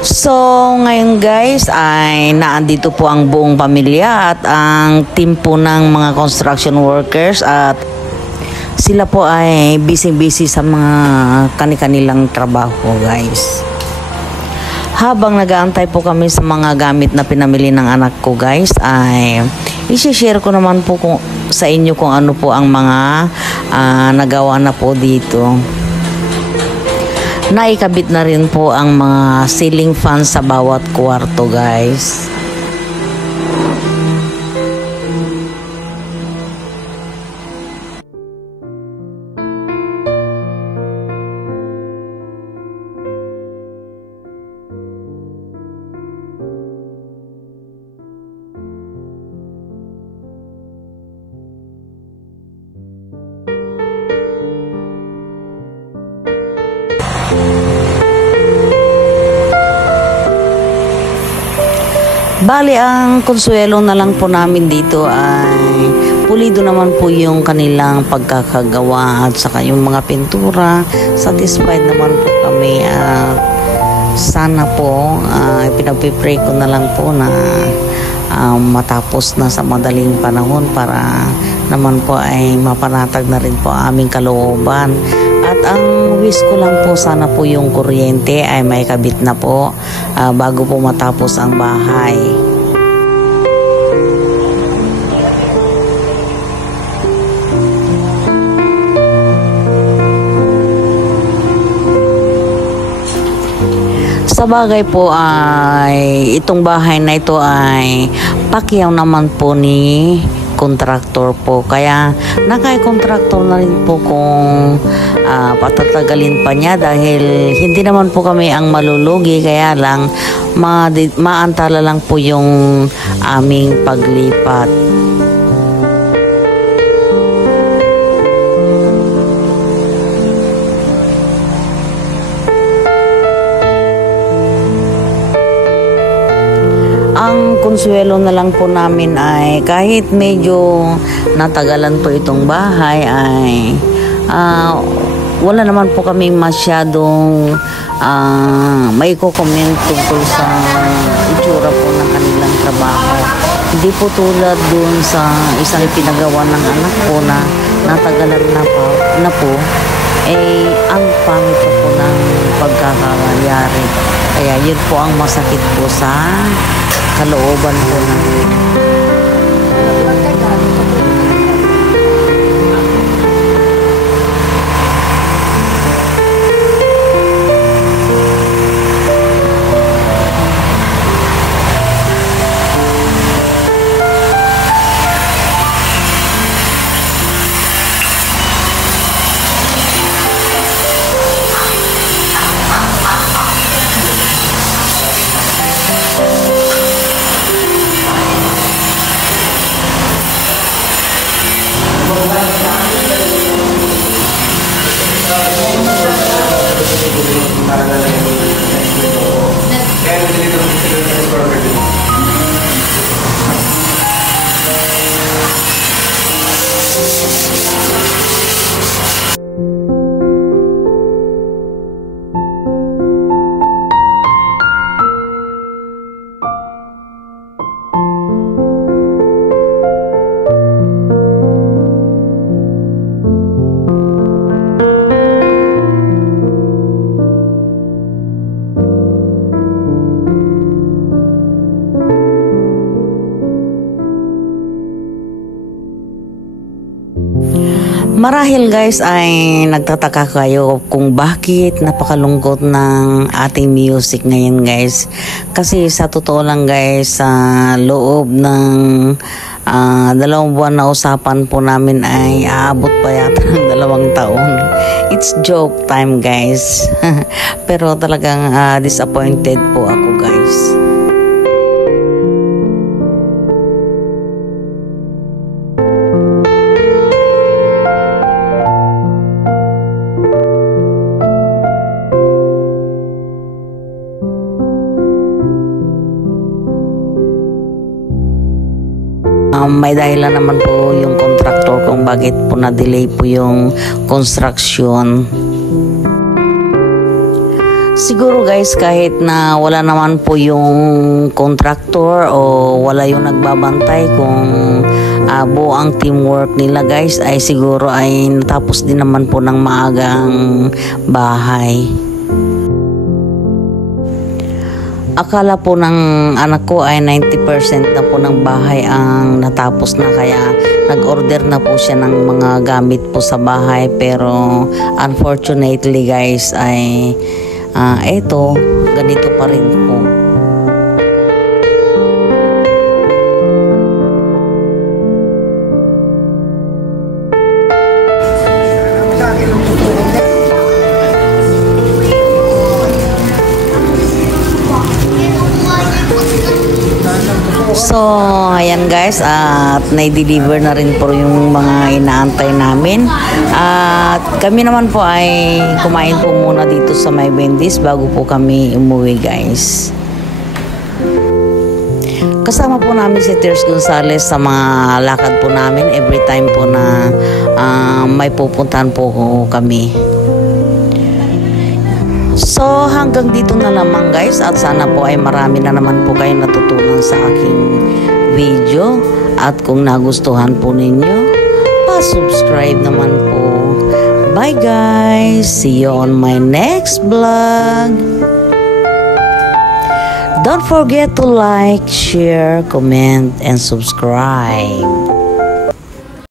So, ngayon guys ay naandito po ang buong pamilya at ang team po ng mga construction workers at sila po ay busy-busy sa mga kani-kanilang trabaho guys. Habang nag-aantay po kami sa mga gamit na pinamili ng anak ko guys ay i-share ko naman po sa inyo kung ano po ang mga nagawa na po dito. Naikabit na rin po ang mga ceiling fans sa bawat kwarto guys. Bali, ang konsuelo na lang po namin dito ay pulido naman po yung kanilang pagkakagawa at saka yung mga pintura. Satisfied naman po kami at sana po pinagpipray ko na lang po na matapos na sa madaling panahon para naman po ay mapanatag na rin po ang aming kalooban. At ang wish ko lang po sana po yung kuryente ay may kabit na po bago po matapos ang bahay. Sa bagay po ay itong bahay na ito ay pakyaw naman po ni kontraktor po. Kaya nakay-kontraktor na rin po kung patatagalin pa niya dahil hindi naman po kami ang malulugi. Kaya lang maantala lang po yung aming paglipat. Ang konsuelo na lang po namin ay kahit medyo natagalan po itong bahay ay wala naman po kami masyadong may comment tungkol sa itsura po ng kanilang trabaho. Hindi po tulad dun sa isang pinagawa ng anak ko na natagalan na po ang pangit po ng pagkakayari. Kaya yun po ang masakit po sa kalooban po namin. Marahil guys ay nagtataka kayo kung bakit napakalungkot ng ating music ngayon guys. Kasi sa totoo lang guys, sa loob ng 2 buwan na usapan po namin ay aabot pa yata ng 2 taon. It's joke time guys. Pero talagang disappointed po ako guys. May dahilan naman po yung contractor kung bakit po na-delay po yung construction. Siguro guys, kahit na wala naman po yung contractor o wala yung nagbabantay, kung buo ang teamwork nila guys, ay siguro ay natapos din naman po ng maagang bahay. Akala po ng anak ko ay 90% na po ng bahay ang natapos na, kaya nag-order na po siya ng mga gamit po sa bahay, pero unfortunately guys ay eto, ganito pa rin po. So, ayan guys, at na-deliver na rin po yung mga inaantay namin. At kami naman po ay kumain po muna dito sa may Wendy's bago po kami umuwi guys. Kasama po namin si Tears Gonzales sa mga lakad po namin every time po na may pupuntahan po kami. So hanggang dito na lamang guys, at sana po ay marami na naman po kayo natutunan sa aking video, at kung nagustuhan po ninyo, pa-subscribe naman po. Bye guys, see you on my next vlog. Don't forget to like, share, comment, and subscribe.